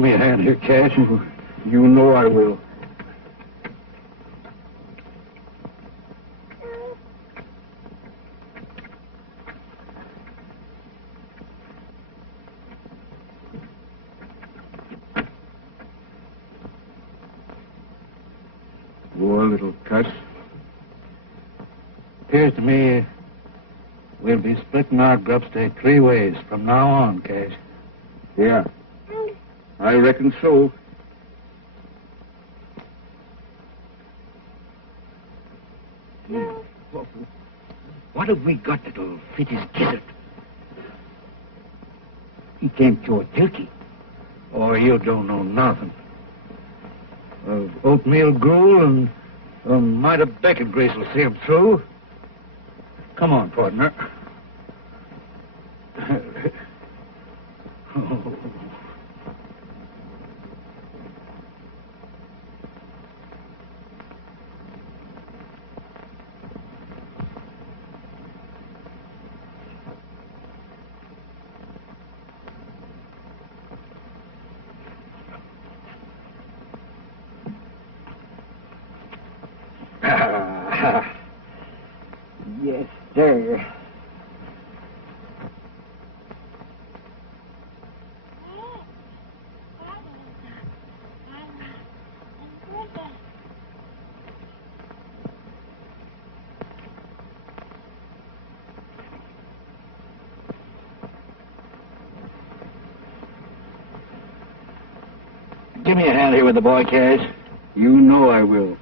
Give me a hand here, Cash. You know I will. Poor little cuss. Appears to me we'll be splitting our grub stake 3 ways from now on, Cash. Yeah, I reckon so. What have we got that'll fit his gizzard? He can't chew a turkey. Oh, you don't know nothing. Oatmeal gruel and a mite of bacon grease will see him through. Come on, partner. Yes, sir. Give me a hand here with the boy, Cash. You know I will.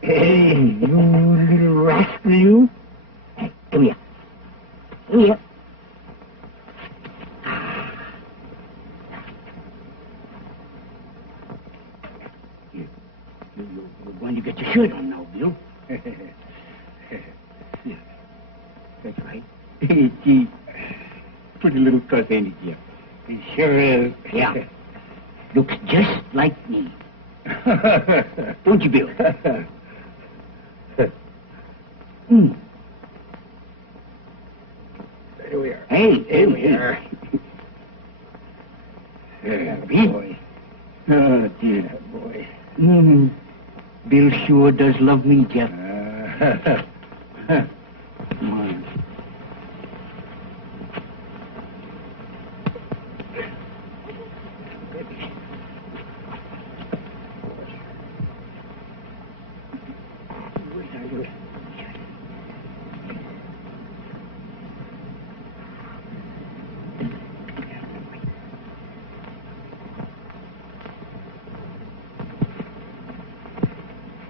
Hey, you little rascal, you. Hey, come here. Come here. You're going to get your shirt on now, Bill. Yeah. That's right. Gee, pretty little cuss, ain't he, Jeff? He sure is. Yeah. Looks just like me. Don't you, Bill? There we are. Hey, Here we are. Bill. Boy. Oh, dear. Boy. Bill sure does love me, Jeff. Come on.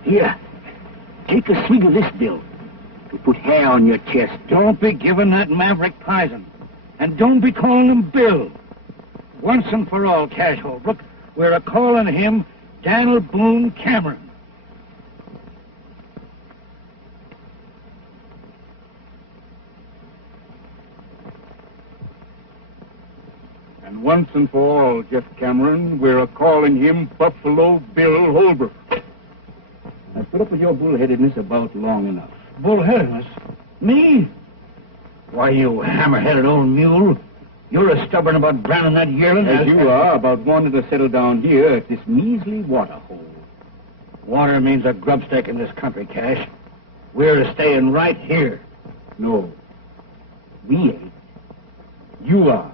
Here, take a swig of this, Bill, to put hair on your chest. Don't be giving that maverick poison. And don't be calling him Bill. Once and for all, Cash Holbrook, we're a-calling him Daniel Boone Cameron. And once and for all, Jeff Cameron, we're a-calling him Buffalo Bill Holbrook. I've put up with your bullheadedness about long enough. Bullheadedness? Me? Why, you hammer-headed old mule. You're as stubborn about branding that yearling As you are about wanting to settle down here at this measly water hole. Water means a grub stake in this country, Cash. We're staying right here. No, we ain't. You are.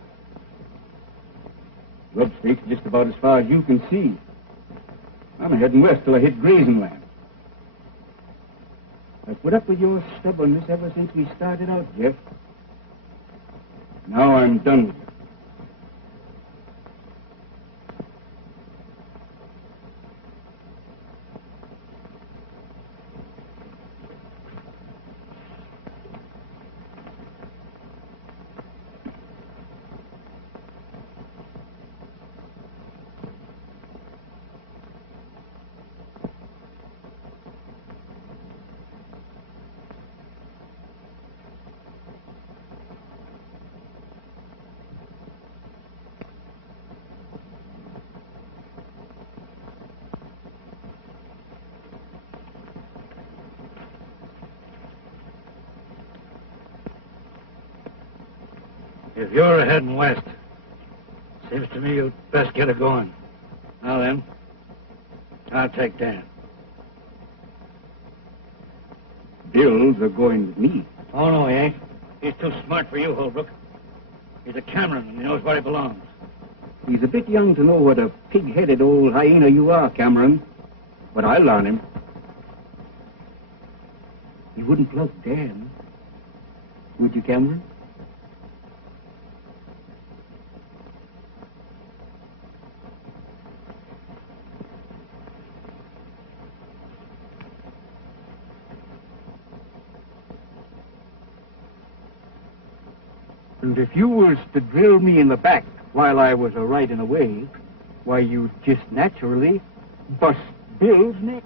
Grub stake's just about as far as you can see. I'm heading west till I hit grazing land. I've put up with your stubbornness ever since we started out, Jeff. Now I'm done with you. If you're heading west, seems to me you'd best get it going. Now then, I'll take Dan. Bill's are going with me. Oh, no, he ain't. He's too smart for you, Holbrook. He's a Cameron, and he knows where he belongs. He's a bit young to know what a pig-headed old hyena you are, Cameron. But I'll learn him. You wouldn't plug Dan, would you, Cameron? And if you was to drill me in the back while I was a-riding away, why, you'd just naturally bust Bill's neck.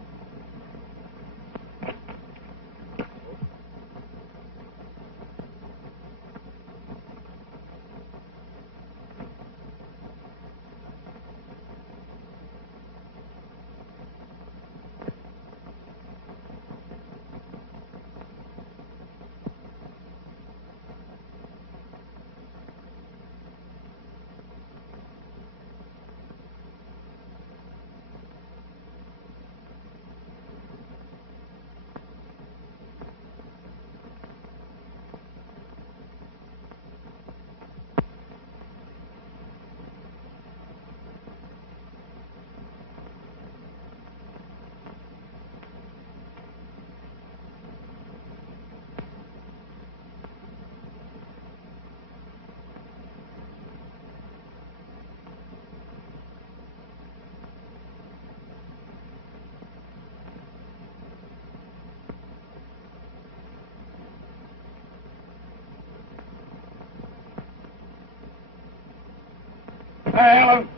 Hey, Helen.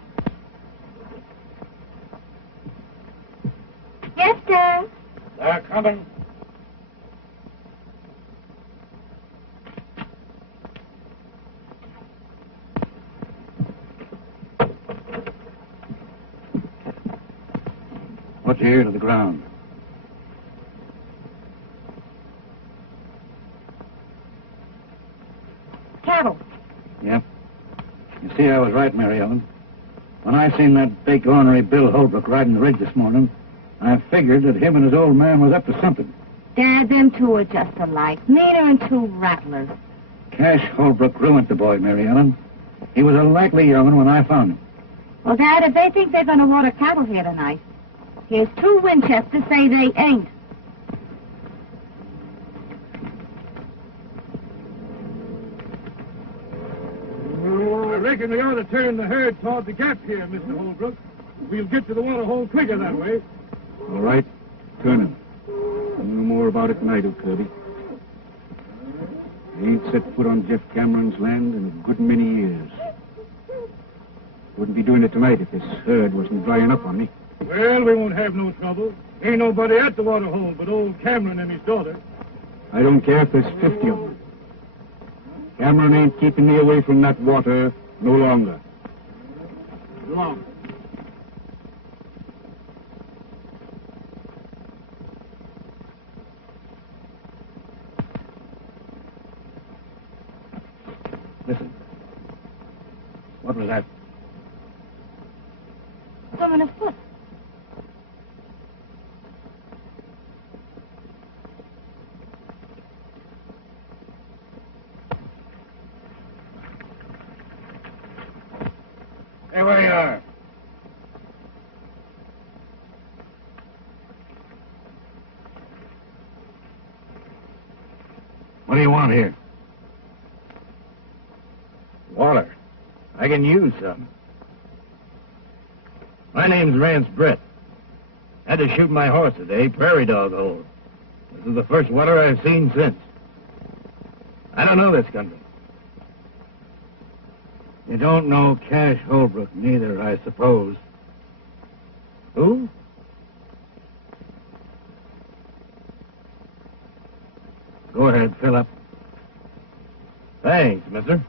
Yes, sir. They're coming. What's your ear to the ground? Cattle. Yep. You see, I was right, Mary Ellen. When I seen that big ornery Bill Holbrook riding the ridge this morning, I figured that him and his old man was up to something. Dad, them two are just alike. Meaner and two rattlers. Cash Holbrook ruined the boy, Mary Ellen. He was a likely young'un when I found him. Well, Dad, if they think they're going to water cattle here tonight, here's two Winchesters say they ain't. I reckon we ought to turn the herd toward the gap here, Mr. Holbrook. We'll get to the water hole quicker that way. All right, turn him. You know more about it than I do, Kirby. I ain't set foot on Jeff Cameron's land in a good many years. Wouldn't be doing it tonight if this herd wasn't drying up on me. Well, we won't have no trouble. Ain't nobody at the water hole but old Cameron and his daughter. I don't care if there's 50 of them. Cameron ain't keeping me away from that water no longer. Long. Listen. What was that? Someone afoot. Hey, where you are? What do you want here? Water. I can use some. My name's Rance Brett. Had to shoot my horse today, prairie dog hole. This is the first water I've seen since. I don't know this country. You don't know Cash Holbrook neither, I suppose. Who? Go ahead, fill up. Thanks, mister.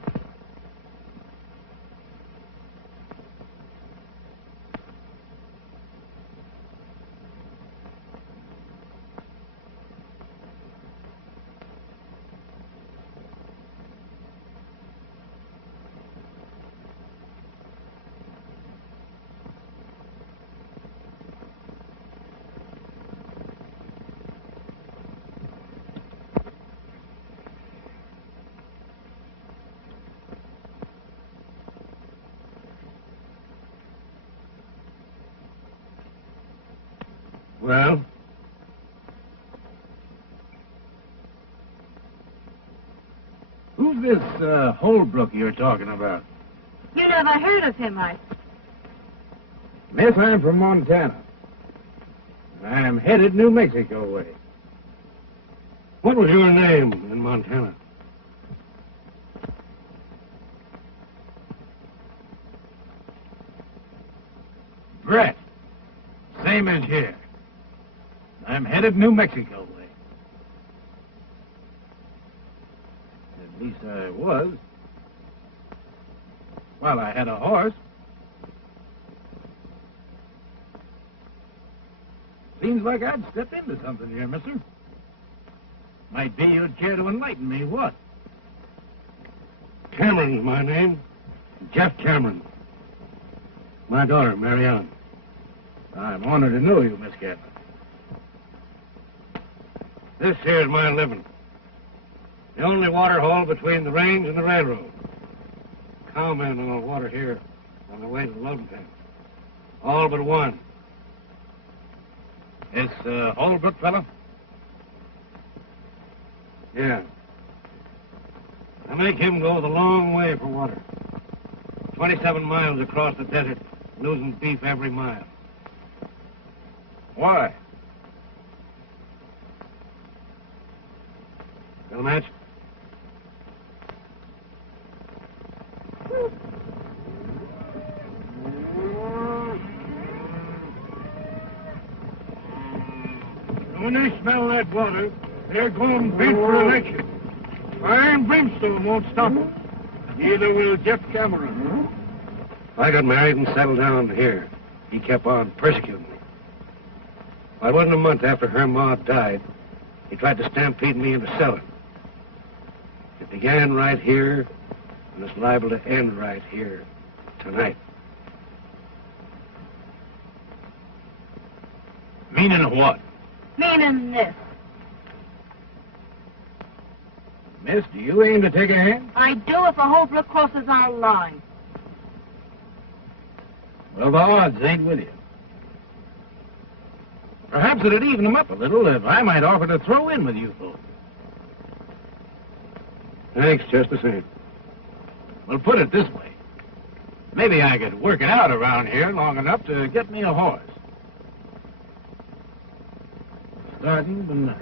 Well? Who's this Holbrook you're talking about? You never heard of him, Miss, I'm from Montana. I'm headed New Mexico way. What was your name in Montana? Brett. Same as here. I'm headed New Mexico way. At least I was. Well, I had a horse. Seems like I'd stepped into something here, mister. Might be you'd care to enlighten me, what? Cameron's my name. Jeff Cameron. My daughter, Marianne. I'm honored to know you, Miss Cameron. This here's my living. The only water hole between the range and the railroad. Cowmen on the water here on the way to the loading pen. All but one. This Holbrook fella? Yeah. I make him go the long way for water. 27 miles across the desert, losing beef every mile. Why? Got a match? When they smell that water, they're going bent for election. Fire and brimstone won't stop them. Neither will Jeff Cameron. I got married and settled down here. He kept on persecuting me. It wasn't a month after her ma died. He tried to stampede me into selling. It began right here, and it's liable to end right here tonight. Meaning what? Meaning this. Miss, do you aim to take a hand? I do if a Holbrook crosses our line. Well, the odds ain't with you. Perhaps it'd even them up a little if I might offer to throw in with you folks. Thanks, just the same. Well, put it this way. Maybe I could work it out around here long enough to get me a horse. Starting tonight.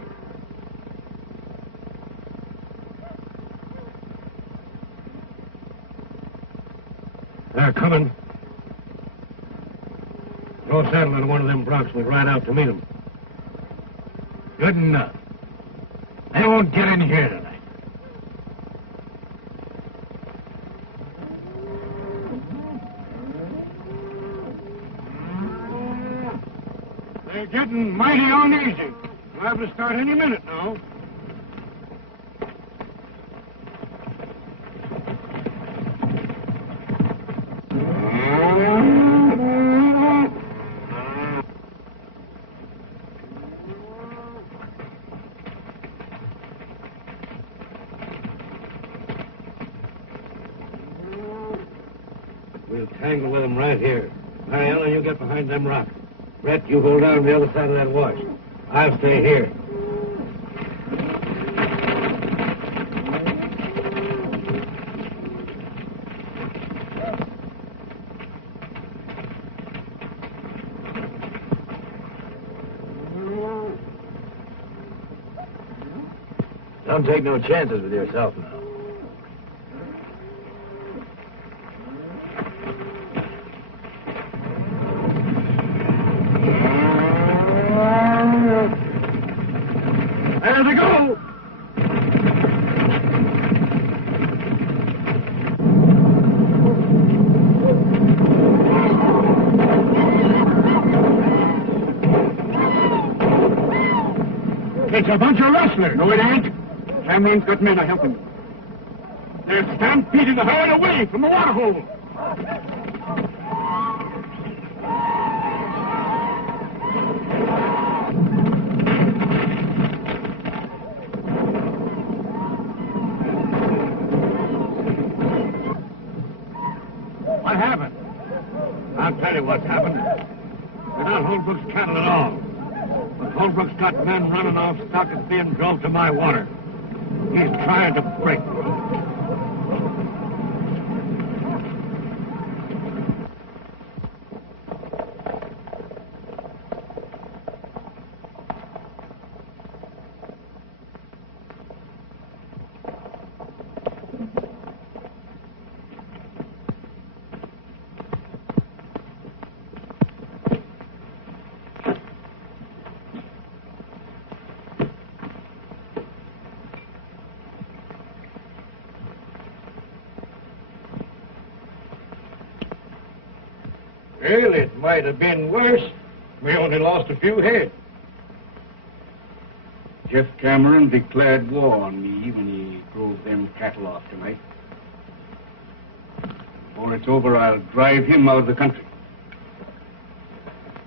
They're coming. Throw a saddle into one of them broncs and we'll ride out to meet them. Good enough. They won't get in here tonight. They're getting mighty uneasy. We'll have to start any minute now. We'll tangle with them right here. Helen, you get behind them rocks. Brett, you hold down the other side of that wash. I'll stay here. Don't take no chances with yourself now. There they go! It's a bunch of rustlers. No, it ain't. Cameron's got men to help him. They're stampeding the herd away from the water hole. What happened? I'll tell you what's happened. They're not Holbrook's cattle at all. Holbrook's got men running off stock that's being drove to my water. He's trying to break me. Well, it might have been worse. We only lost a few head. Jeff Cameron declared war on me when he drove them cattle off tonight. Before it's over, I'll drive him out of the country.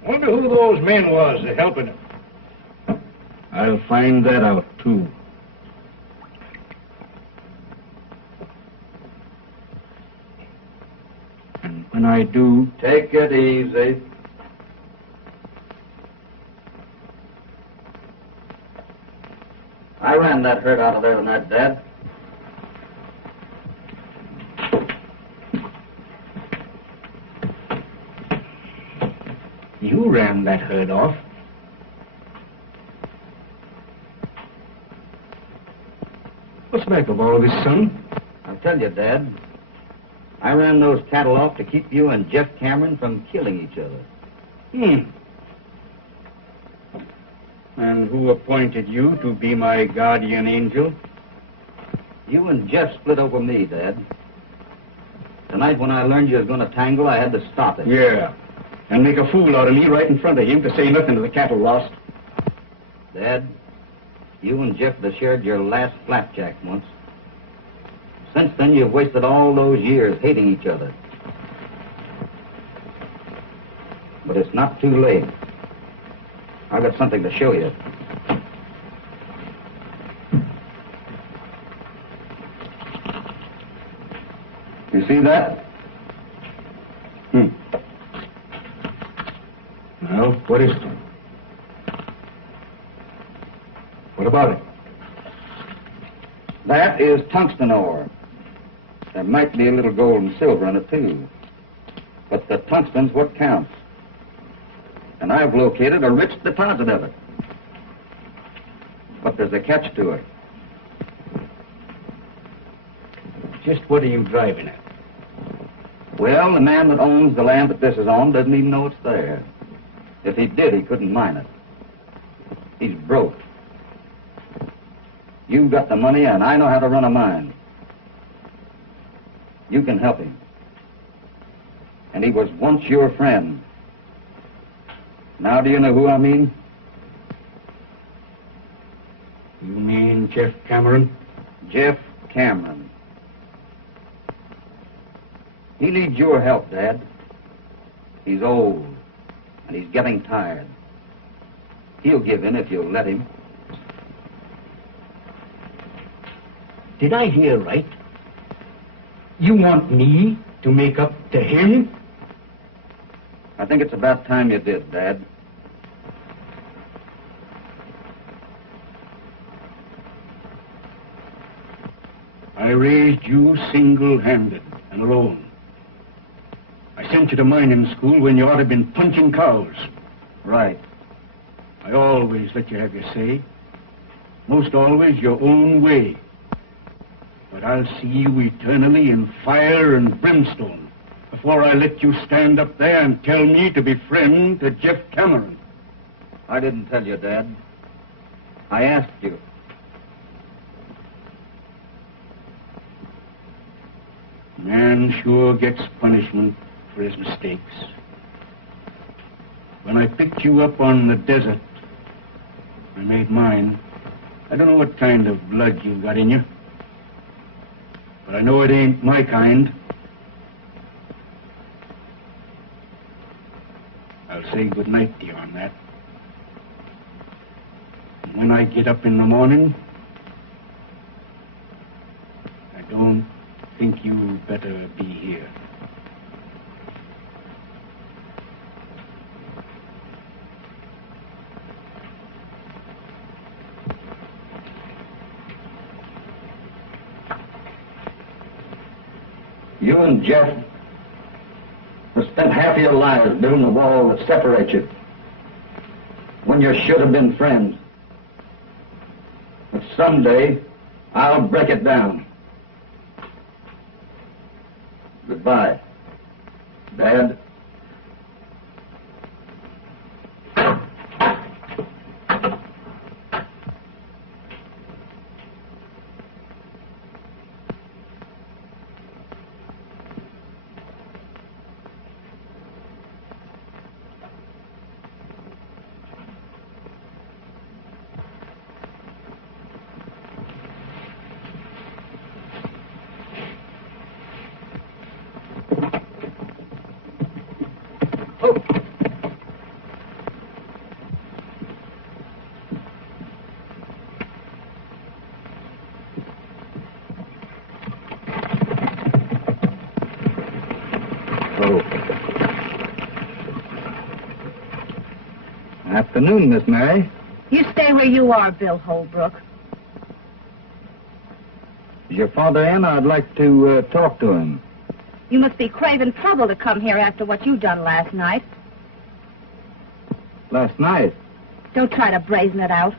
Wonder who those men was helping him. I'll find that out, too. And when I do... Take it easy. I ran that herd out of there tonight, Dad. You ran that herd off. What's back of all this, son? I'll tell you, Dad. I ran those cattle off to keep you and Jeff Cameron from killing each other. And who appointed you to be my guardian angel? You and Jeff split over me, Dad. Tonight when I learned you was going to tangle, I had to stop it. Yeah. And make a fool out of me right in front of him to say nothing to the cattle lost. Dad, you and Jeff have shared your last flapjack once. Since then, you've wasted all those years hating each other. But it's not too late. I've got something to show you. You see that? Well, what is it? What about it? That is tungsten ore. There might be a little gold and silver in it, too. But the tungsten's what counts. And I've located a rich deposit of it. But there's a catch to it. Just what are you driving at? Well, the man that owns the land that this is on doesn't even know it's there. If he did, he couldn't mine it. He's broke. You've got the money, and I know how to run a mine. You can help him. And he was once your friend. Now do you know who I mean? You mean Jeff Cameron? Jeff Cameron. He needs your help, Dad. He's old, and he's getting tired. He'll give in if you'll let him. Did I hear right? You want me to make up to him? I think it's about time you did, Dad. I raised you single-handed and alone. I sent you to mining school when you ought to have been punching cows. Right. I always let you have your say. Most always your own way. But I'll see you eternally in fire and brimstone before I let you stand up there and tell me to be friend to Jeff Cameron. I didn't tell you, Dad. I asked you. Man sure gets punishment for his mistakes. When I picked you up on the desert, I made mine. I don't know what kind of blood you got in you, but I know it ain't my kind. I'll say good night to you on that. And when I get up in the morning, I don't think you better be here. You and Jeff have spent half of your lives building a wall that separates you when you should have been friends. But someday, I'll break it down. Goodbye, Dad. Afternoon, Miss Mary. You stay where you are, Bill Holbrook. Is your father in? I'd like to talk to him. You must be craving trouble to come here after what you done last night. Last night? Don't try to brazen it out.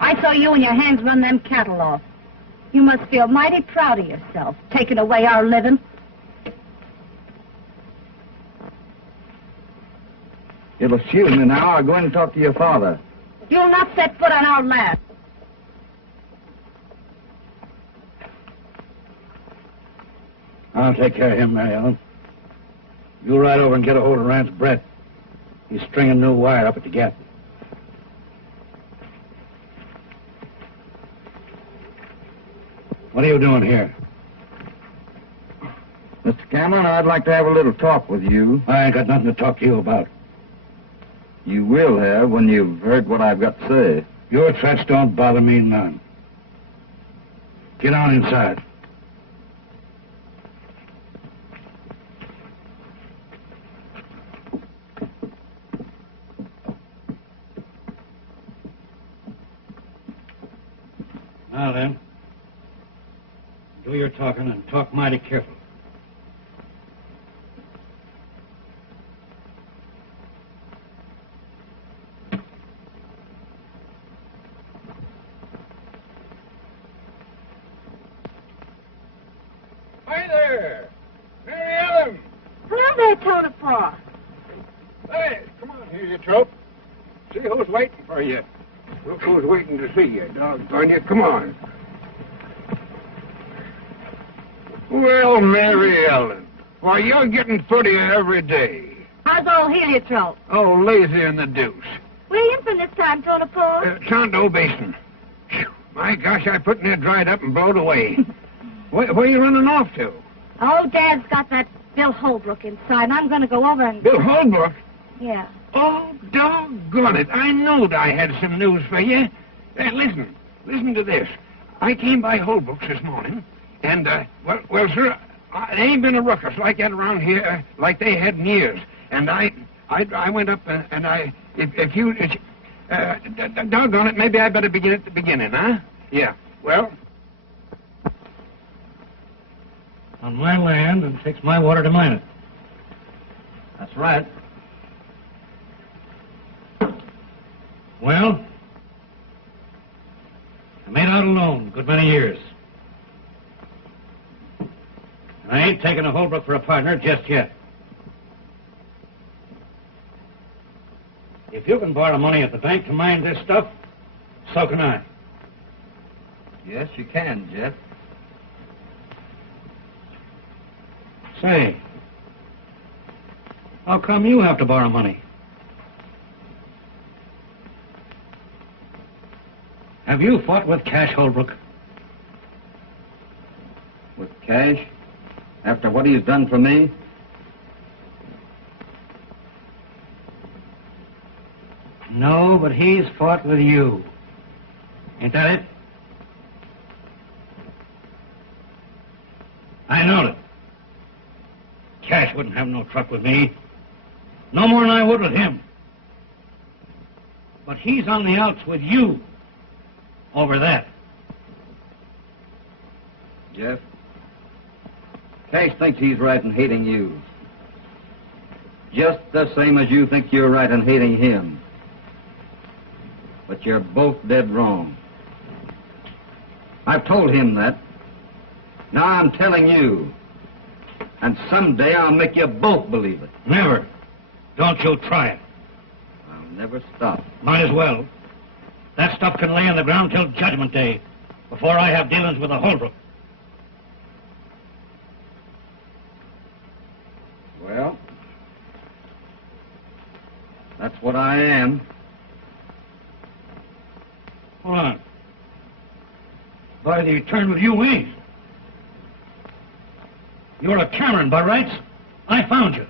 I saw you and your hands run them cattle off. You must feel mighty proud of yourself, taking away our living. You'll excuse me now. I'll go in and talk to your father. You'll not set foot on our land. I'll take care of him, Mary Ellen. You ride over and get a hold of Rance Brett. He's stringing new wire up at the gap. What are you doing here? Mr. Cameron, I'd like to have a little talk with you. I ain't got nothing to talk to you about. You will have when you've heard what I've got to say. Your threats don't bother me none. Get on inside. Now then, do your talking and talk mighty careful. Hi there, Mary Ellen. Hello there, Twelvetrees. Hey, come on here, you trope. See who's waiting for you. Look who's waiting to see you, doggone you. Come on. Well, Mary Ellen, why, you're getting prettier every day. How's old Heliotrope? Oh, lazy in the deuce. Where you in from this time, Twelvetrees? Tondo Basin. Phew, my gosh, I put in there dried up and blowed away. Where you running off to? Oh, Dad's got that Bill Holbrook inside, and I'm going to go over and... Bill Holbrook? Yeah. Oh, doggone it. I knowed I had some news for you. Listen to this. I came by Holbrook's this morning, and, well, sir, there ain't been a ruckus like that around here like they had in years. And I went up and doggone it, maybe I better begin at the beginning, huh? Yeah, well... On my land, and it takes my water to mine it. That's right. Well, I made out alone a good many years. And I ain't taking a Holbrook for a partner just yet. If you can borrow money at the bank to mine this stuff, so can I. Yes, you can, Jeff. Say, how come you have to borrow money? Have you fought with Cash Holbrook? With Cash? After what he's done for me? No, but he's fought with you. Ain't that it? I know it. Cash wouldn't have no truck with me. No more than I would with him. But he's on the outs with you over that. Jeff, Cash thinks he's right in hating you. Just the same as you think you're right in hating him. But you're both dead wrong. I've told him that. Now I'm telling you. And someday I'll make you both believe it. Never. Don't you try it. I'll never stop. Might as well. That stuff can lay on the ground till Judgment Day, before I have dealings with the Holbrook. Well, that's what I am. Hold on. By the eternal you ain't. You're a Cameron by rights. I found you.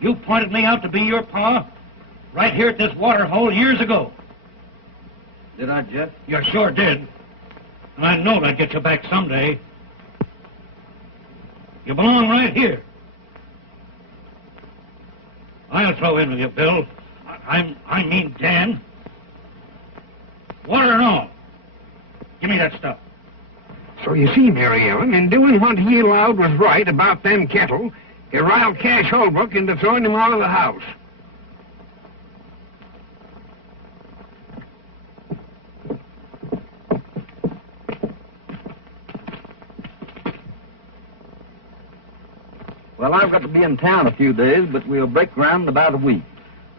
You pointed me out to be your pa right here at this water hole years ago. Did I, Jeff? You sure did. And I knowed I'd get you back someday. You belong right here. I'll throw in with you, Bill. I mean Dan. Water and all. Give me that stuff. So you see, Mary Ellen, in doing what he allowed was right about them cattle, he riled Cash Holbrook into throwing him out of the house. Well, I've got to be in town a few days, but we'll break ground in about a week.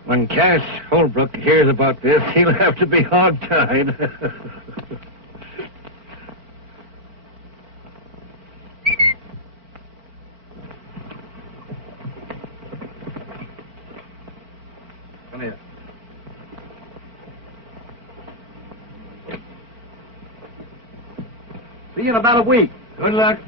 When Cash Holbrook hears about this, he'll have to be hog-tied. Come here. See you in about a week. Good luck.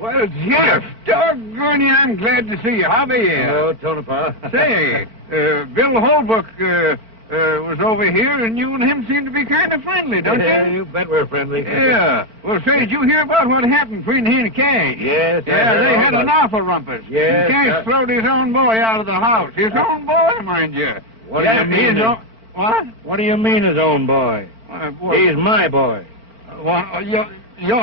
Well, Jeff, doggone you, I'm glad to see you. How be you? Hello, Tonopah. Say, Bill Holbrook was over here, and you and him seem to be kind of friendly, don't Yeah, you? you bet we're friendly. Yeah. Well, say, did you hear about what happened between he and Cash? Yes, I Yeah, heard they all had about an it. awful rumpus. Yes, And Cash throwed his own boy out of the house. His own boy, mind you. What Yeah, do you mean? his own... What? What do you mean his own boy? He's my boy. Well,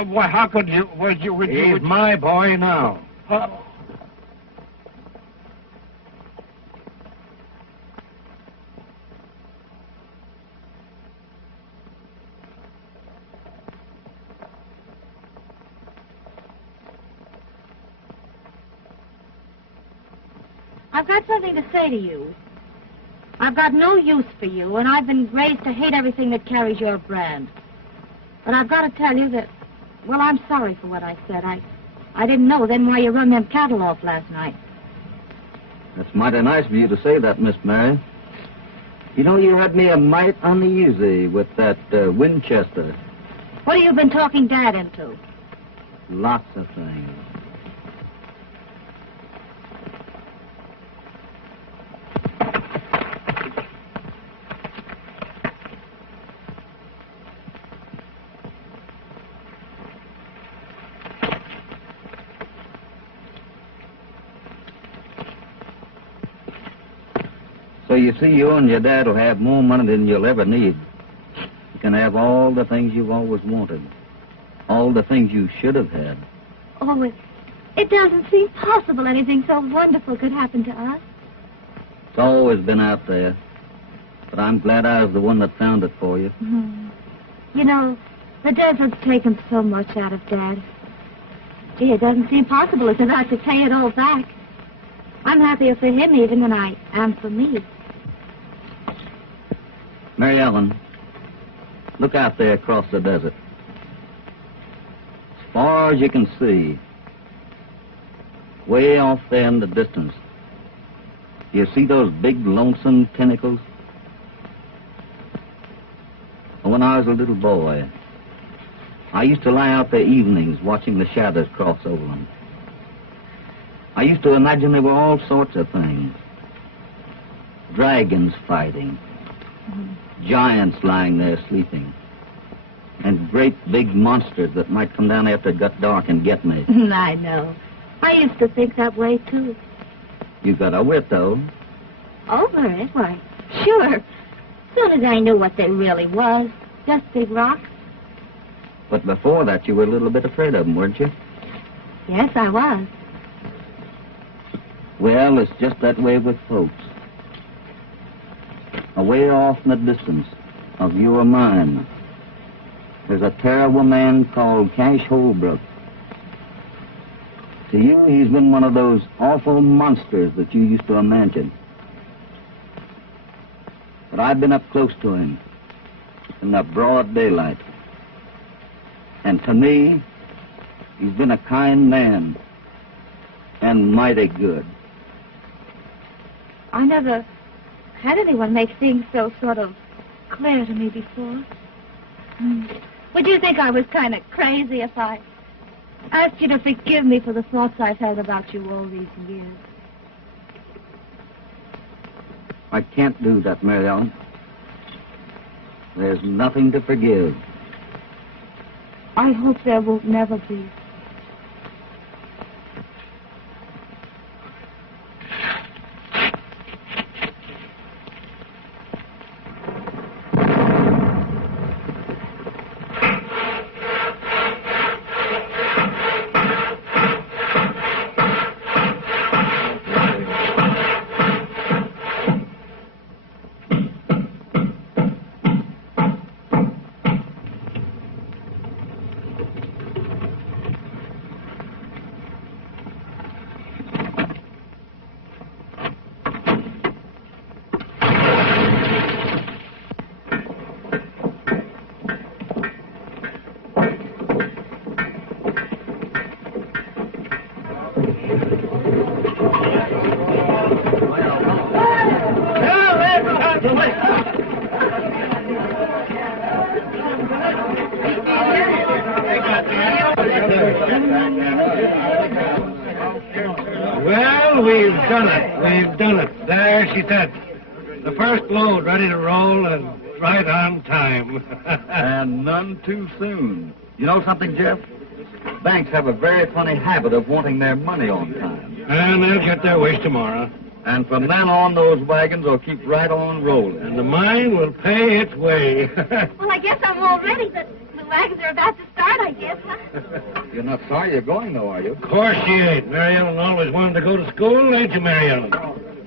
what, how could you... Would you... He's my boy now. I've got something to say to you. I've got no use for you, and I've been raised to hate everything that carries your brand. But I've got to tell you that, well, I'm sorry for what I said. I didn't know then why you run them cattle off last night. That's mighty nice of you to say that, Miss Mary. You know, you had me a mite uneasy with that Winchester. What have you been talking Dad into? Lots of things. So you see, you and your dad will have more money than you'll ever need. You can have all the things you've always wanted. All the things you should have had. Oh, it doesn't seem possible anything so wonderful could happen to us. It's always been out there. But I'm glad I was the one that found it for you. You know, the desert's taken so much out of Dad. Gee, it doesn't seem possible as if I could pay it all back. I'm happier for him even than I am for me. Mary Ellen, look out there across the desert. As far as you can see, way off there in the distance, you see those big lonesome pinnacles? When I was a little boy, I used to lie out there evenings watching the shadows cross over them. I used to imagine there were all sorts of things. Dragons fighting, giants lying there sleeping, and great big monsters that might come down after it got dark and get me. I know. I used to think that way, too. You got over it, though. Over it? Why, sure. As soon as I knew what they really was, just big rocks. But before that, you were a little bit afraid of them, weren't you? Yes, I was. Well, it's just that way with folks. Away off in the distance of you or mine, there's a terrible man called Cash Holbrook. To you, he's been one of those awful monsters that you used to imagine. But I've been up close to him in the broad daylight. And to me, he's been a kind man and mighty good. I never had anyone make things so sort of clear to me before. Would you think I was kind of crazy if I asked you to forgive me for the thoughts I've had about you all these years? I can't do that, Mary Ellen. There's nothing to forgive. I hope there will never be. Well, we've done it. We've done it. There she sits. The first load ready to roll and right on time. And none too soon. You know something, Jeff? Banks have a very funny habit of wanting their money on time. And they'll get their wish tomorrow. And from then on, those wagons will keep right on rolling. And the mine will pay its way. Well, I guess I'm all ready. The wagons are about to start, I guess, huh? You're not sorry you're going, though, are you? Of course she ain't. Mary Ellen always wanted to go to school, ain't you, Mary Ellen?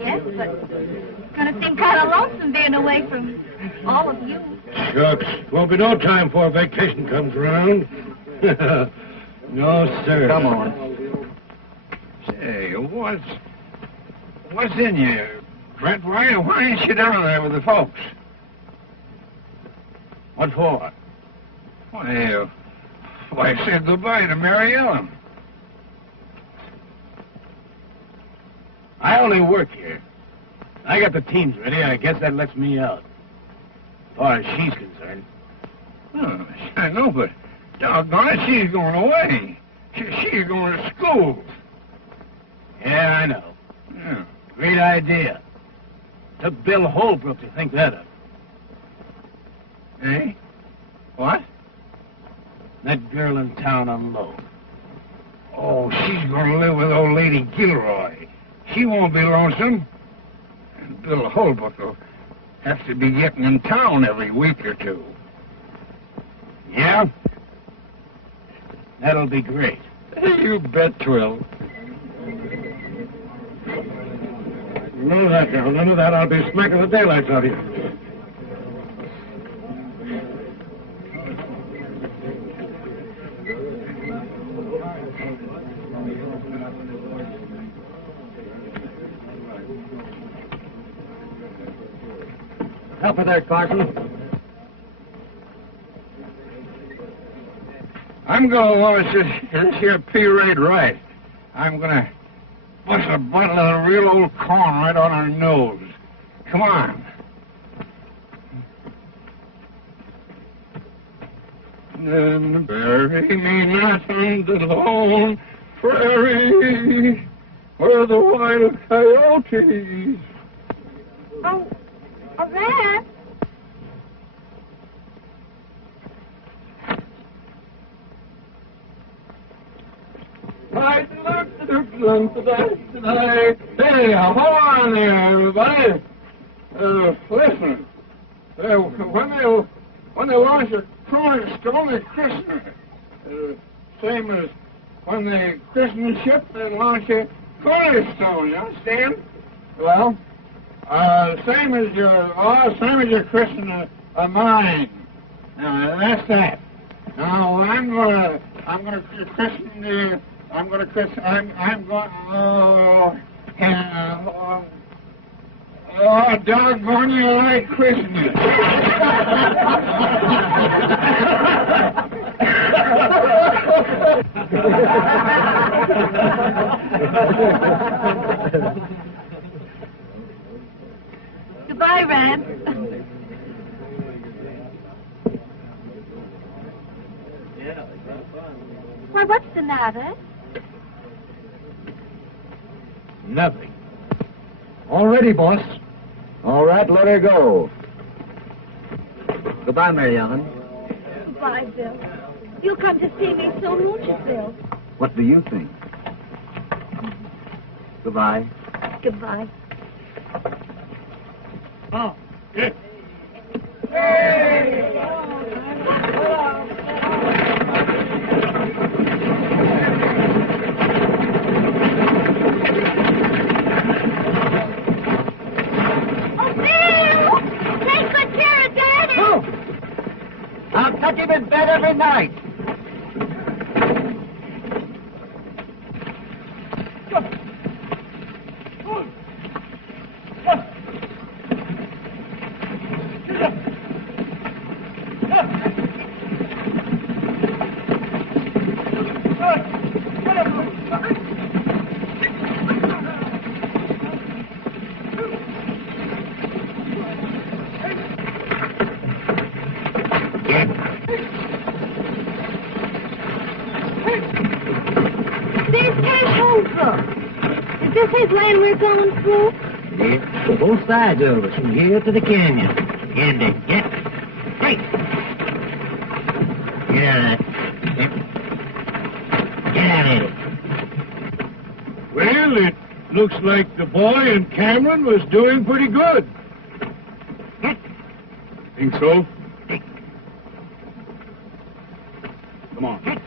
Yes, but it's going to seem kind of lonesome being away from all of you. Shucks. Won't be no time before vacation comes around. No, sir. Come on. Say, what's in you, Brett? Why ain't you down there with the folks? What for? Why, say goodbye to Mary Ellen. I only work here. I got the teams ready. I guess that lets me out. As far as she's concerned. Oh, I know, but doggone it, she's going away. She's going to school. Yeah, I know. Yeah. Great idea. Took Bill Holbrook to think that up. Eh? What? That girl in town on loan. Oh, she's going to live with old Lady Gilroy. She won't be lonesome. And Bill Holbrook will have to be getting in town every week or two. Yeah? That'll be great. You bet, Twill. None of that, Darrell. None of that. I'll be smacking the daylights out of you. Help her there, Carson. I'm going to launch this here P-rate right. I'm going to bust a bottle of real old corn right on her nose. Come on. Then bury me not on the lone prairie where the wild coyotes. Oh, that? Hey, hold on there, everybody. Listen. When they launch a cornerstone at Christmas. Same as when they christen a ship, they launch a cornerstone, you understand? Well, same as you christen a mine. Now, that's that. Now, I'm gonna christen oh, doggone you, I christen it. Goodbye, Red. Why, what's the matter? Nothing. All ready, boss. All right, let her go. Goodbye, Mary Ellen. Goodbye, Bill. You'll come to see me soon, won't you, Bill? What do you think? Goodbye. Goodbye. Oh, yeah. I'll tuck him in bed every night. Is this his land we're going through? Yeah, both sides of us, from here to the canyon. And get. Hey! Get out of that. Get out of it. Well, it looks like the boy and Cameron was doing pretty good. Think so? Come on.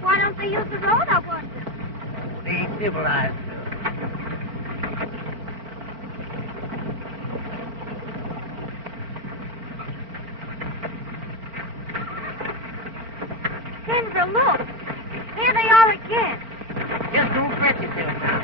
Why don't they use the road, I wonder? They ain't civilized. Kendra, look. Here they are again. Just don't fret yourself now.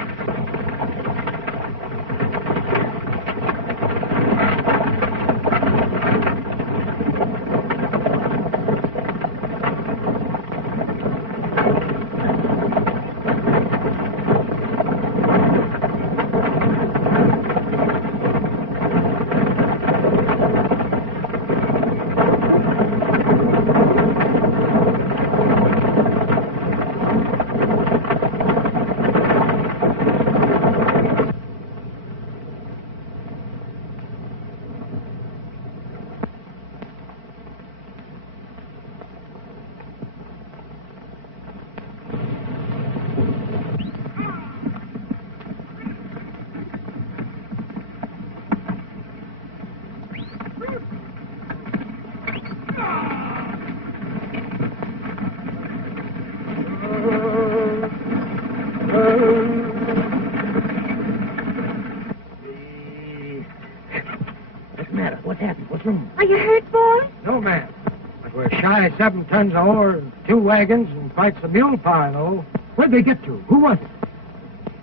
buy 7 tons of ore and 2 wagons and fight the mule pile. Where'd they get to? Who was it?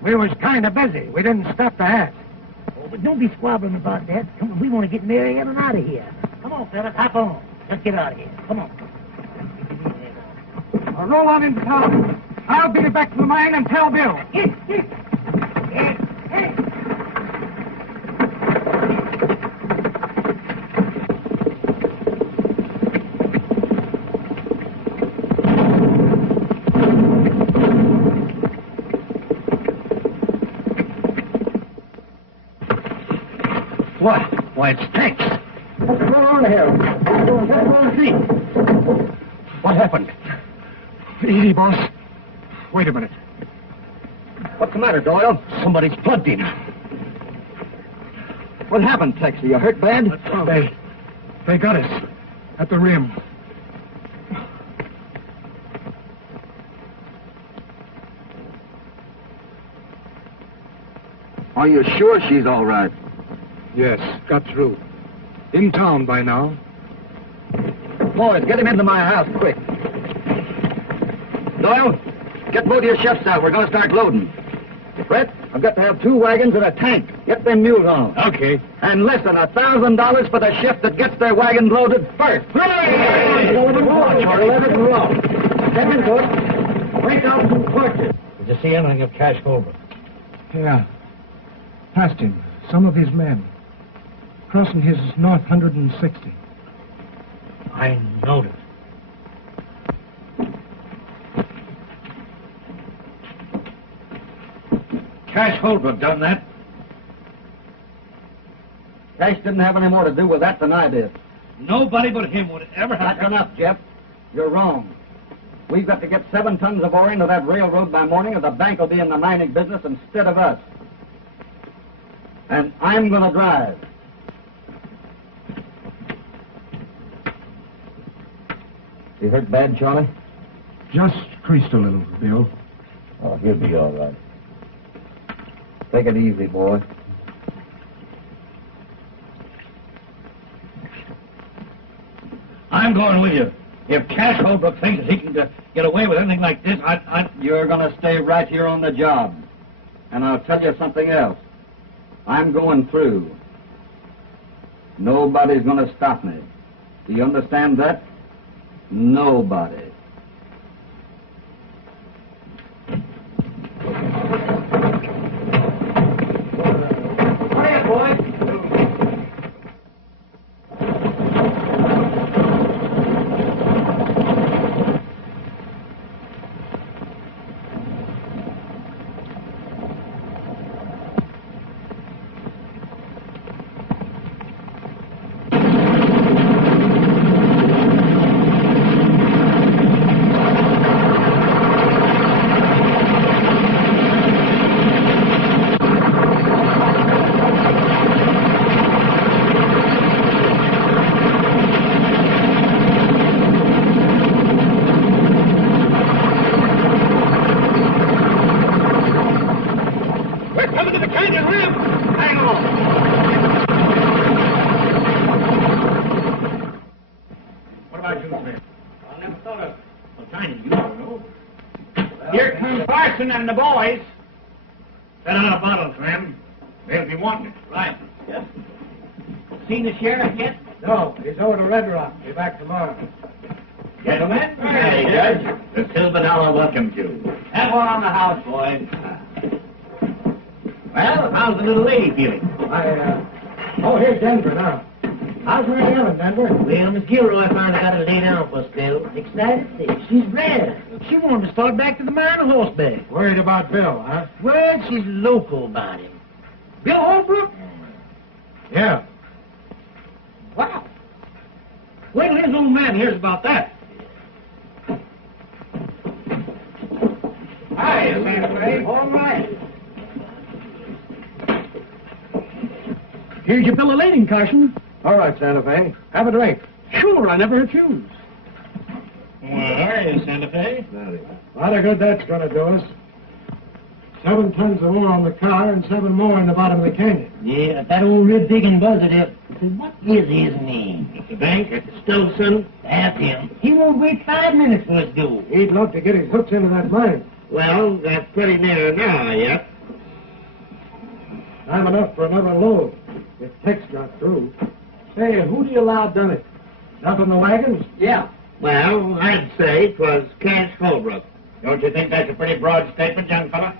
We was kind of busy. We didn't stop to ask. Oh, but don't be squabbling about that. Come on, we want to get Mary Ellen out of here. Come on, fellas, hop on. Let's get out of here. Come on. Roll on into town. I'll get it back to the mine and tell Bill. What? Why, it's Tex. What's going on here? What happened? Easy, boss. Wait a minute. What's the matter, Doyle? Somebody's plugged him. What happened, Tex? Are you hurt bad? They got us at the rim. Are you sure she's all right? Yes, got through. In town by now. Boys, get him into my house, quick. Doyle, get both of your shifts out. We're going to start loading. Brett, I've got to have 2 wagons and a tank. Get them mules on. Okay. And listen, $1,000 for the shift that gets their wagons loaded first. Hooray! 11 row. Step into it. Break out 2 torches. Did you see anything of Cash Holbrook? Yeah. Past him. Some of his men. Crossing his north 160. I noticed. Cash Holbrook done that. Cash didn't have any more to do with that than I did. Nobody but him would ever have... That's enough, Jeff. You're wrong. We've got to get 7 tons of ore into that railroad by morning, or the bank will be in the mining business instead of us. And I'm going to drive. You hurt bad, Charlie? Just creased a little, Bill. Oh, he'll be all right. Take it easy, boy. I'm going with you. If Cash Holbrook thinks he can get away with anything like this, You're going to stay right here on the job. And I'll tell you something else. I'm going through. Nobody's going to stop me. Do you understand that? Nobody. Hurry up, boy. Here comes Farnum and the boys. Set out a bottle, Clem. They'll be wanting it. Right. Yes. Seen the sheriff yet? No, he's over to Red Rock. Be back tomorrow. Gentlemen, Hey, Judge. the Silver Dollar welcomes you. Have one on the house, boys. Well, how's the little lady feeling? Oh, here's Denver now. How's Mary Ellen, Denver? Well, Miss Gilroy finally got her laid down for a spell. Excited to see. She's glad. She wanted to start back to the mine on horseback. Worried about Bill, huh? Well, she's local about him. Bill Holbrook? Yeah. Wow. Wait till his old man hears about that. Hi, Santa Fe. All right. Here's your bill of lading, Carson. All right, Santa Fe. Have a drink. Sure, I never refuse. Well, are you, Santa Fe? A lot of good that's going to do us. 7 tons of ore on the car and 7 more in the bottom of the canyon. Yeah, that old rib digging buzzard there. What is his name? The bank at the Stolson? That's him. He won't wait 5 minutes for us due. He'd love to get his hooks into that mine. Well, that's pretty near now, yet. Time enough for another load. If Tex got through. Hey, who do you allow done it? Up in the wagons? Yeah. Well, I'd say 'twas Cash Holbrook. Don't you think that's a pretty broad statement, young fella?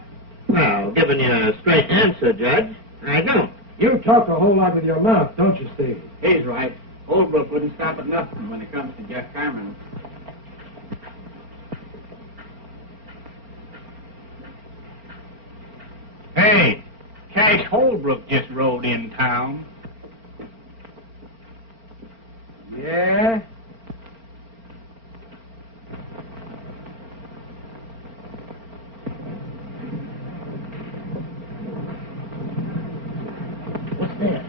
Well, giving you a straight answer, Judge, I don't. You talk a whole lot with your mouth, don't you, Steve? He's right. Holbrook wouldn't stop at nothing when it comes to Jeff Cameron. Hey, Cash Holbrook just rode in town. Yeah? What's that?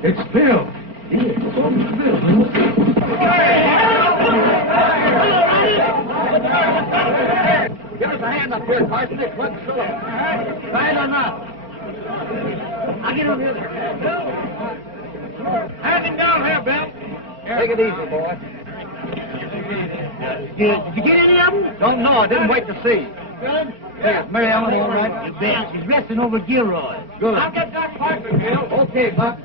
It's Bill. Here, it's over Give us a hand up here, Carson. It's what's so. Right or not? I'll get over here. Hand him down here, Bill. Take it easy, boy. Did you get any of them? Don't know. I didn't wait to see. Good. Hey, is Mary Ellen all right? You bet. She's resting over Gilroy. Good. I'll get Doc Carson, Bill. Okay, Buck.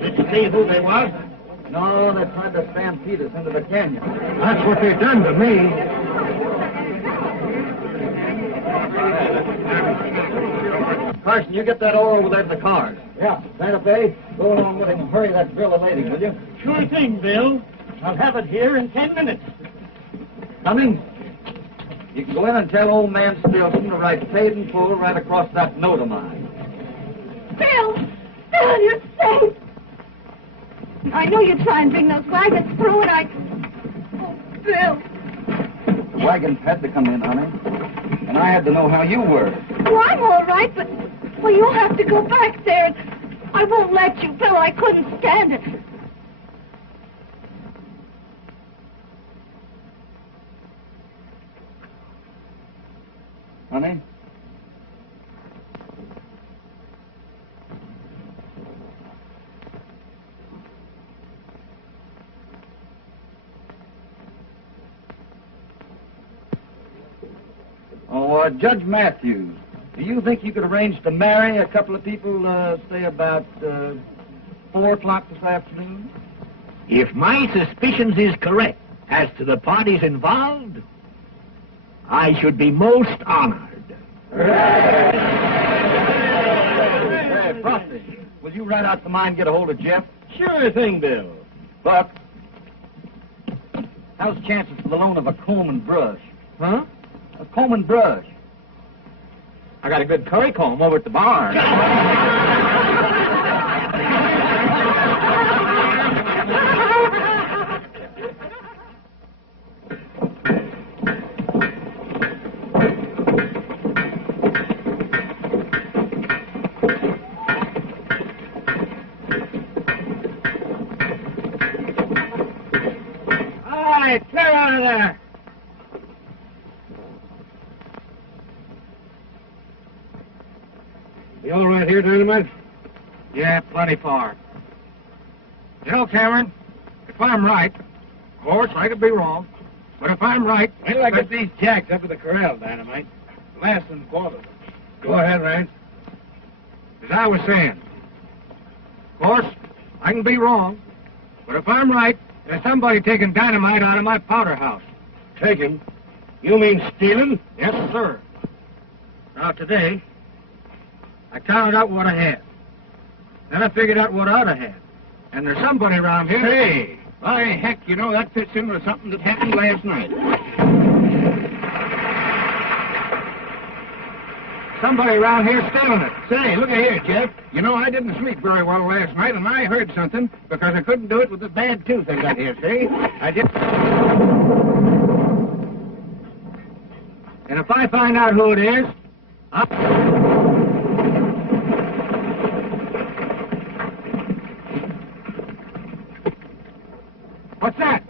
Did you see who they was? No, they tried to stampede us into the canyon. That's what they done to me. Carson, you get that oar over there in the cars. Yeah. Santa Fe, go along with him and hurry that drill a lady, will you? Sure thing, Bill. I'll have it here in 10 minutes. Coming. You can go in and tell old man Stilson to write paid in full right across that note of mine. Bill! Bill, you're safe! I know you'd try and bring those wagons through, and Oh, Bill! The wagons had to come in, honey. And I had to know how you were. Oh, I'm all right, but... Well, you'll have to go back there. I won't let you, Bill. I couldn't stand it. Honey? Oh, Judge Matthews, do you think you could arrange to marry a couple of people, say, about 4 o'clock this afternoon? If my suspicions is correct as to the parties involved, I should be most honored. Hey, Frosty, will you ride out the mine and get a hold of Jeff? Sure thing, Bill. Buck, how's the chances for the loan of a comb and brush? Huh? A comb and brush. I got a good curry comb over at the barn. All right, clear out of there. You all right here, Dynamite? Yeah, plenty far. You know, Cameron, if I'm right, of course, I could be wrong, but if I'm right... Wait till I get these jacks up at the corral, Dynamite. Last and quarter. Go ahead, Rance. As I was saying, of course, I can be wrong, but if I'm right, there's somebody taking dynamite out of my powder house. Taking? You mean stealing? Yes, sir. Now, today, I counted out what I had. Then I figured out what I ought to have. And there's somebody around here... Hey, by heck, you know, that fits in with something that happened last night. Somebody around here stealing it. Say, look here, Jeff. You know, I didn't sleep very well last night, and I heard something because I couldn't do it with the bad tooth I got here, see? I just... And if I find out who it is, What's that?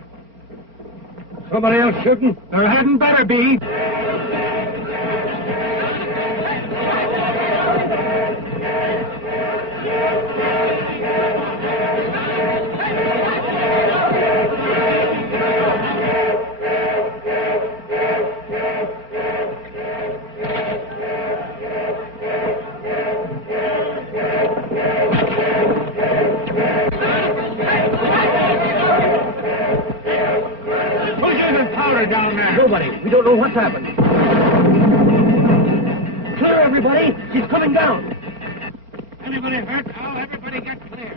Somebody else shooting? There hadn't better be. nobody. We don't know what's happened. Clear, everybody. She's coming down. Anybody hurt? Oh, everybody get clear.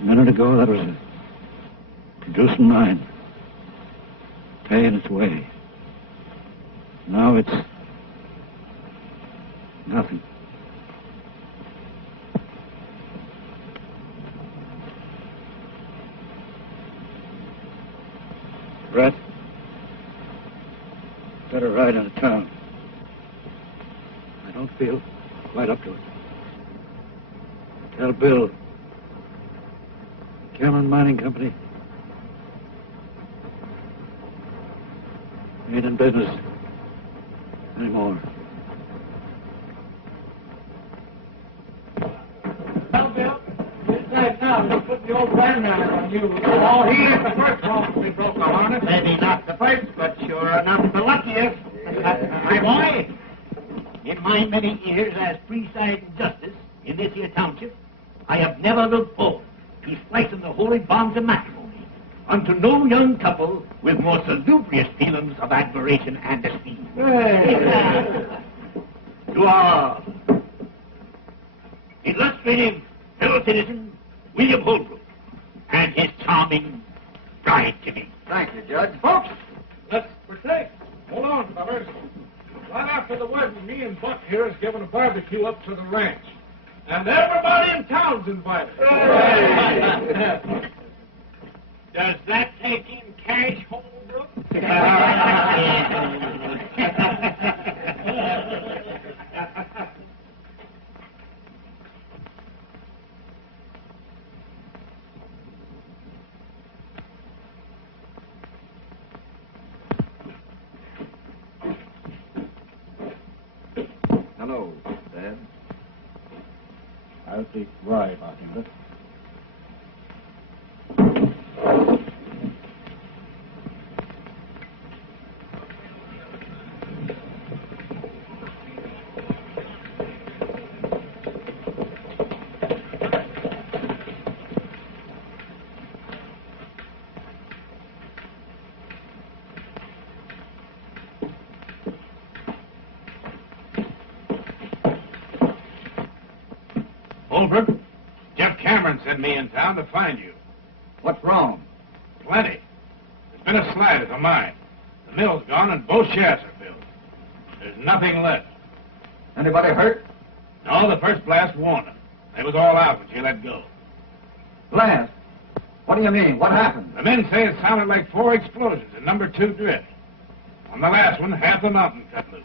A minute ago, that was a producing mine, paying its way. Now it's nothing. Brett, better ride into town. I don't feel quite up to it. Tell Bill, Cameron Mining Company ain't in business anymore. Well, Bill, this night now, they're putting the old bandman on you. Oh, he ain't the first one we broke the harness. Maybe not the first, but sure enough the luckiest. My boy, in my many years as presiding justice in this here township, I have never looked forward to splicing the holy bonds of matrimony unto no young couple with more salubrious feelings of admiration and esteem. To our illustrious fellow citizen, William Holbrook, and his charming bride-to-be. Thank you, Judge. Folks, let's proceed. Hold on, fellas. Right after the wedding, me and Buck here is giving a barbecue up to the ranch. And everybody in town's invited. Does that take in cash, Holbrook? Hello, Dad. I'll take Rye back in it. Holbrook, Jeff Cameron sent me in town to find you. What's wrong? Plenty. There's been a slide at the mine. The mill's gone and both shafts are filled. There's nothing left. Anybody hurt? No, the first blast warned them. They was all out when she let go. Blast? What do you mean? What happened? The men say it sounded like 4 explosions in number 2 drift. On the last one, half the mountain cut loose.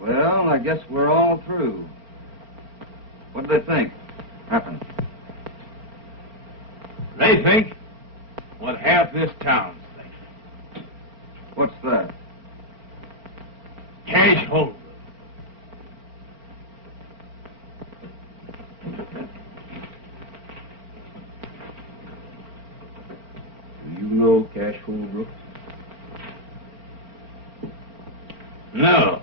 Well, I guess we're all through. What do they think happened? They think what half this town's thinking. What's that? Cash Holbrook. Do you know Cash Holbrook? No.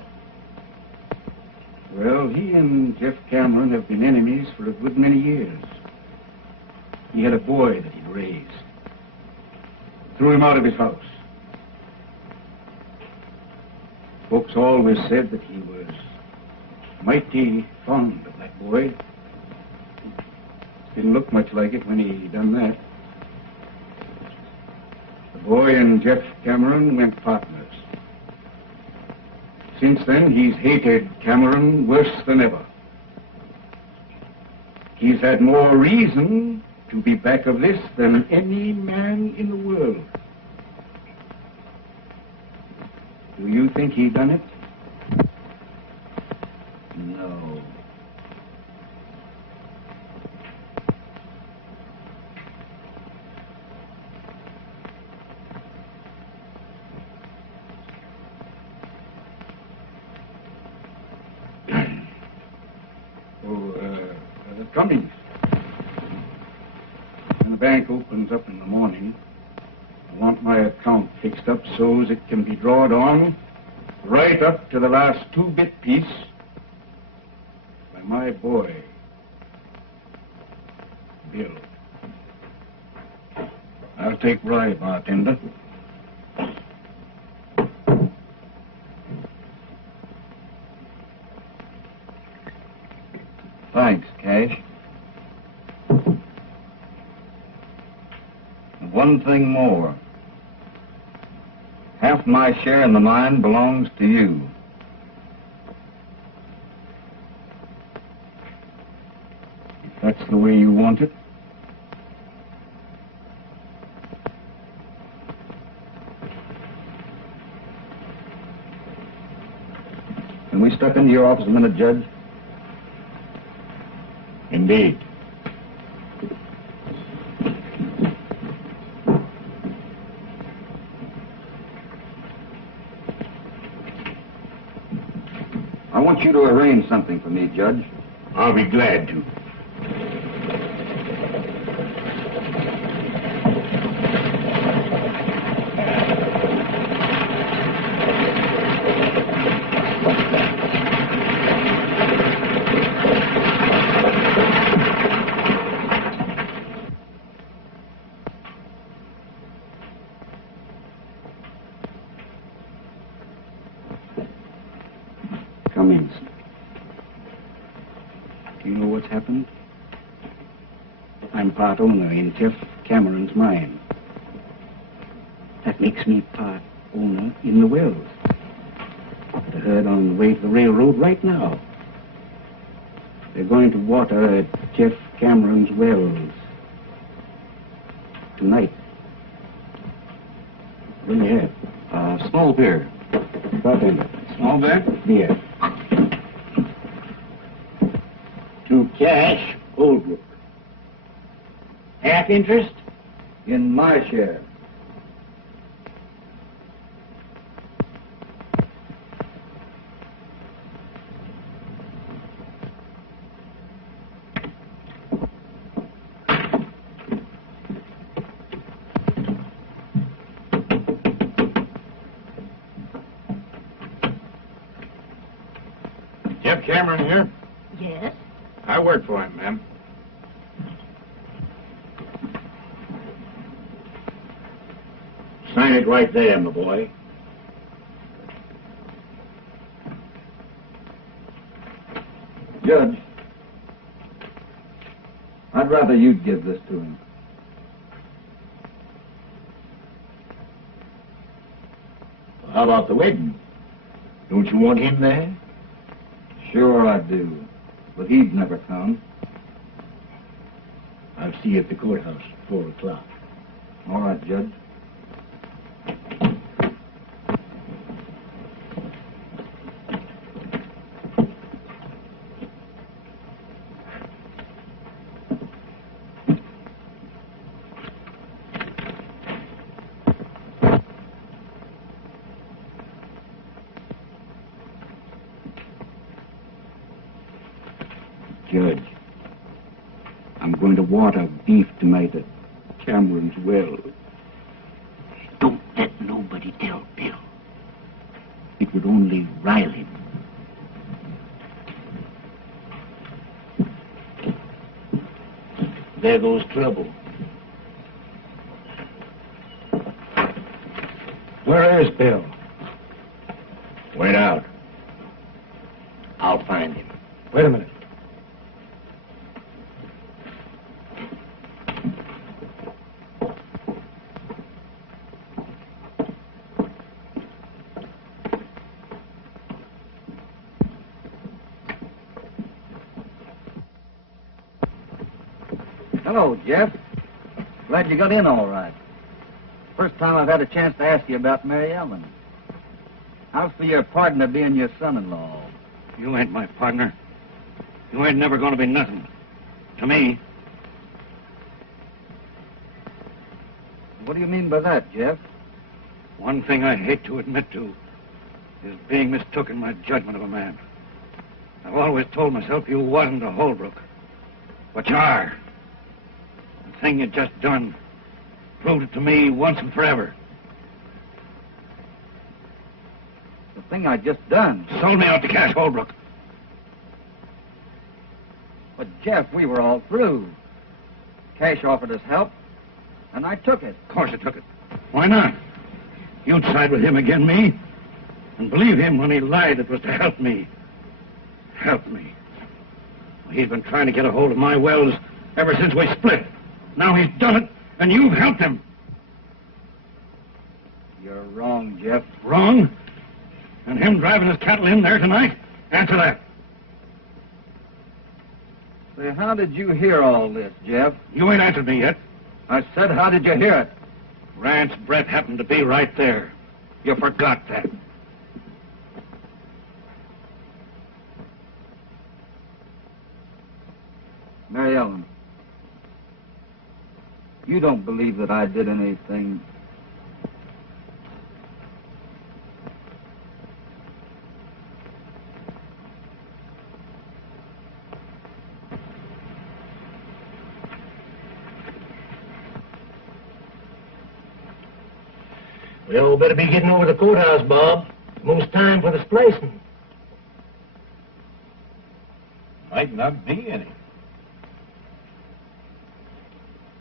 Well, he and Jeff Cameron have been enemies for a good many years. He had a boy that he'd raised. Threw him out of his house. Folks always said that he was mighty fond of that boy. Didn't look much like it when he done that. The boy and Jeff Cameron went partners. Since then, he's hated Cameron worse than ever. He's had more reason to be back of this than any man in the world. Do you think he done it? No. Cummings. And the bank opens up in the morning, I want my account fixed up so's it can be drawed on right up to the last 2-bit piece by my boy, Bill. I'll take rye, bartender. Thanks, Cash. And one thing more. Half my share in the mine belongs to you. If that's the way you want it. Can we step into your office a minute, Judge? Indeed. I want you to arrange something for me, Judge. I'll be glad to. Come in, sir. Do you know what's happened? I'm part owner in Jeff Cameron's mine. That makes me part owner in the wells. The herd on the way to the railroad right now. They're going to water at Jeff Cameron's wells tonight. What do you have? Small beer. Bartender. Small beer? Beer. To Cash, Oldbrook. Half interest? In my share. Jeff Cameron here. Yes? I work for him, ma'am. Sign it right there, my boy. Judge, I'd rather you'd give this to him. How about the wedding? Don't you want him there? Sure I do, but he'd never come. I'll see you at the courthouse at 4 o'clock. All right, Judge. Judge, I'm going to water beef tonight at Cameron's well. Don't let nobody tell Bill. It would only rile him. There goes trouble. Where is Bill? Went out. I'll find him. Wait a minute. Hello, Jeff. Glad you got in all right. First time I've had a chance to ask you about Mary Ellen. How's for your partner being your son-in-law? You ain't my partner. You ain't never going to be nothing. To me. What do you mean by that, Jeff? One thing I hate to admit to is being mistook in my judgment of a man. I've always told myself you wasn't a Holbrook. But you are. thing you just done proved it to me once and forever. The thing I just done. Sold me out to Cash Holbrook. But, Jeff, we were all through. Cash offered us help, and I took it. Of course I took it. Why not? You'd side with him again me, and believe him when he lied it was to help me. Help me. He's been trying to get a hold of my wells ever since we split. Now he's done it, and you've helped him. You're wrong, Jeff. Wrong? And him driving his cattle in there tonight? Answer that. Say, how did you hear all this, Jeff? You ain't answered me yet. I said, how did you hear it? Rance Brett happened to be right there. You forgot that. Mary Ellen, you don't believe that I did anything. Well, better be getting over to the courthouse, Bob. Most time for the splicing. Might not be any.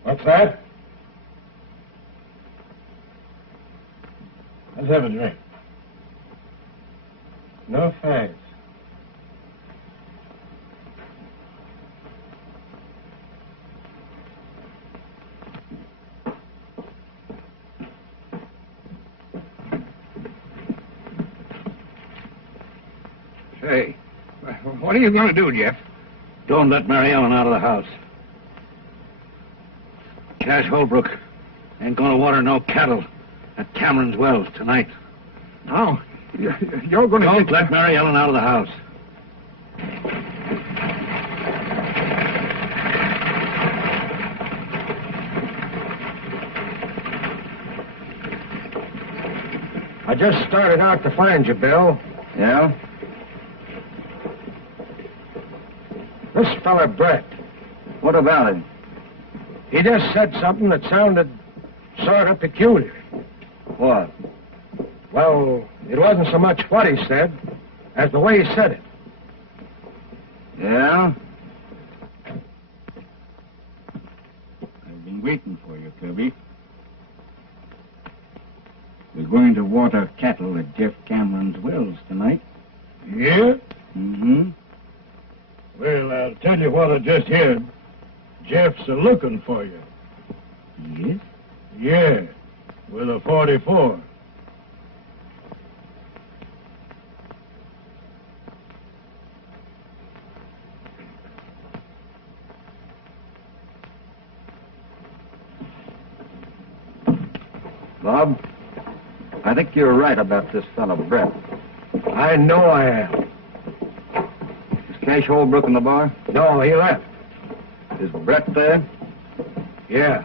What's that? Let's have a drink. No thanks. Say, what are you going to do, Jeff? Don't let Mary Ellen out of the house. Cash Holbrook ain't going to water no cattle at Cameron's wells tonight. No, you're going to... Don't let Mary Ellen out of the house. I just started out to find you, Bill. Yeah? This fella, Brett. What about him? He just said something that sounded sort of peculiar. What? Well, it wasn't so much what he said as the way he said it. Yeah? I've been waiting for you, Kirby. We're going to water cattle at Jeff Cameron's wells tonight. Yeah? Mm-hmm. Well, I'll tell you what I just heard. Jeff's a-looking for you. Yes? Yeah, with a 44. Bob, I think you're right about this fellow, Brett. I know I am. Is Cash Holbrook in the bar? No, he left. Is Brett there? Yeah.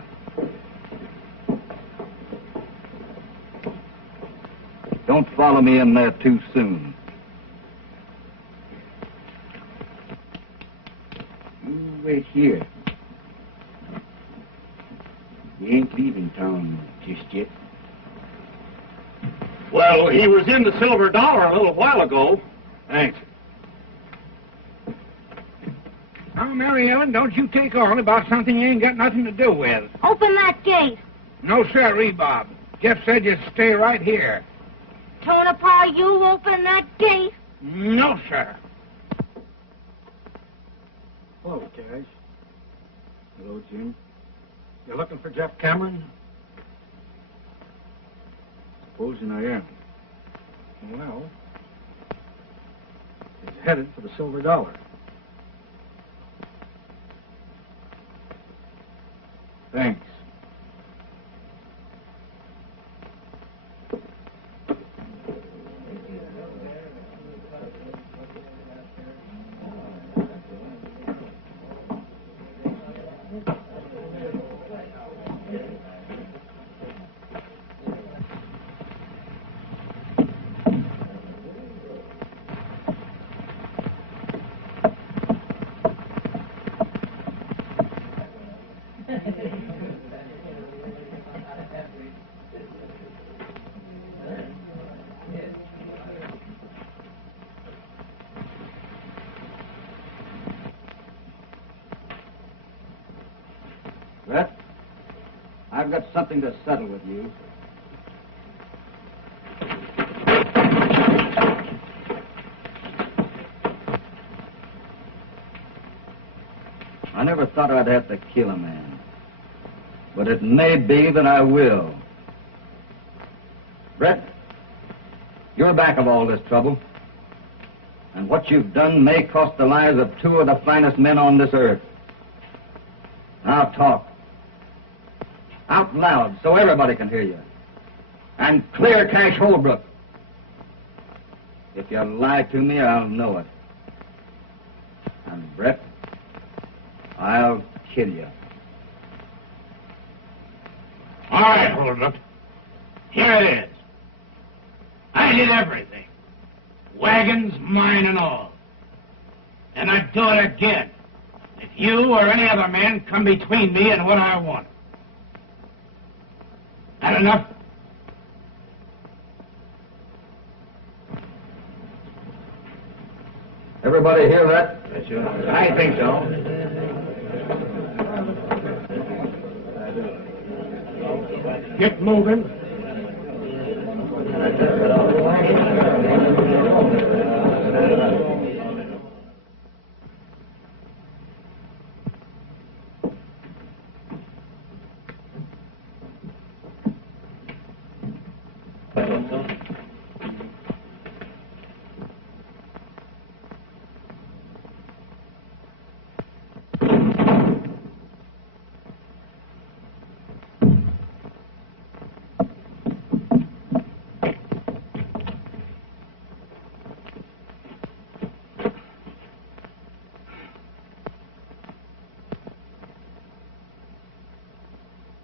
Don't follow me in there too soon. You wait here. We ain't leaving town just yet. Well, he was in the Silver Dollar a little while ago. Thanks. Now, Mary Ellen, don't you take on about something you ain't got nothing to do with. Open that gate. No, sir, Bob. Jeff said you'd stay right here. Tonopah, you open that gate. No, sir. Hello, Cash. Hello, Jim. You looking for Jeff Cameron? Supposing I am. Well, he's headed for the Silver Dollar. Thanks. I've got something to settle with you. I never thought I'd have to kill a man. But it may be that I will. Brett, you're back of all this trouble. And what you've done may cost the lives of two of the finest men on this earth. Now talk. Out loud so everybody can hear you. And clear Cash Holbrook. If you lie to me, I'll know it. And Brett, I'll kill you. All right, Holbrook. Here it is. I did everything. Wagons, mine and all. And I'd do it again if you or any other man come between me and what I want. That enough? Everybody hear that? I think so. Get moving.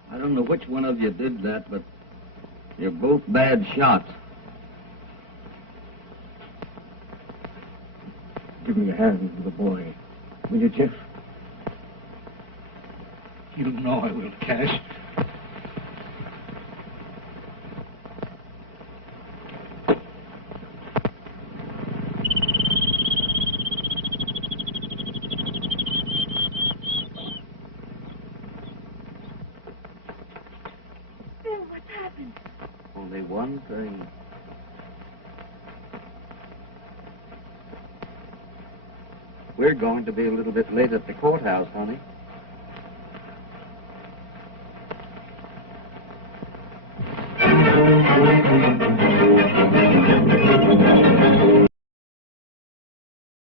I don't know which one of you did that, but you're both bad shots. Give me a hand with the boy. Will you, Jeff? You know I will, Cash. Bill, what's happened? Only one thing. We're going to be a little bit late at the courthouse, honey.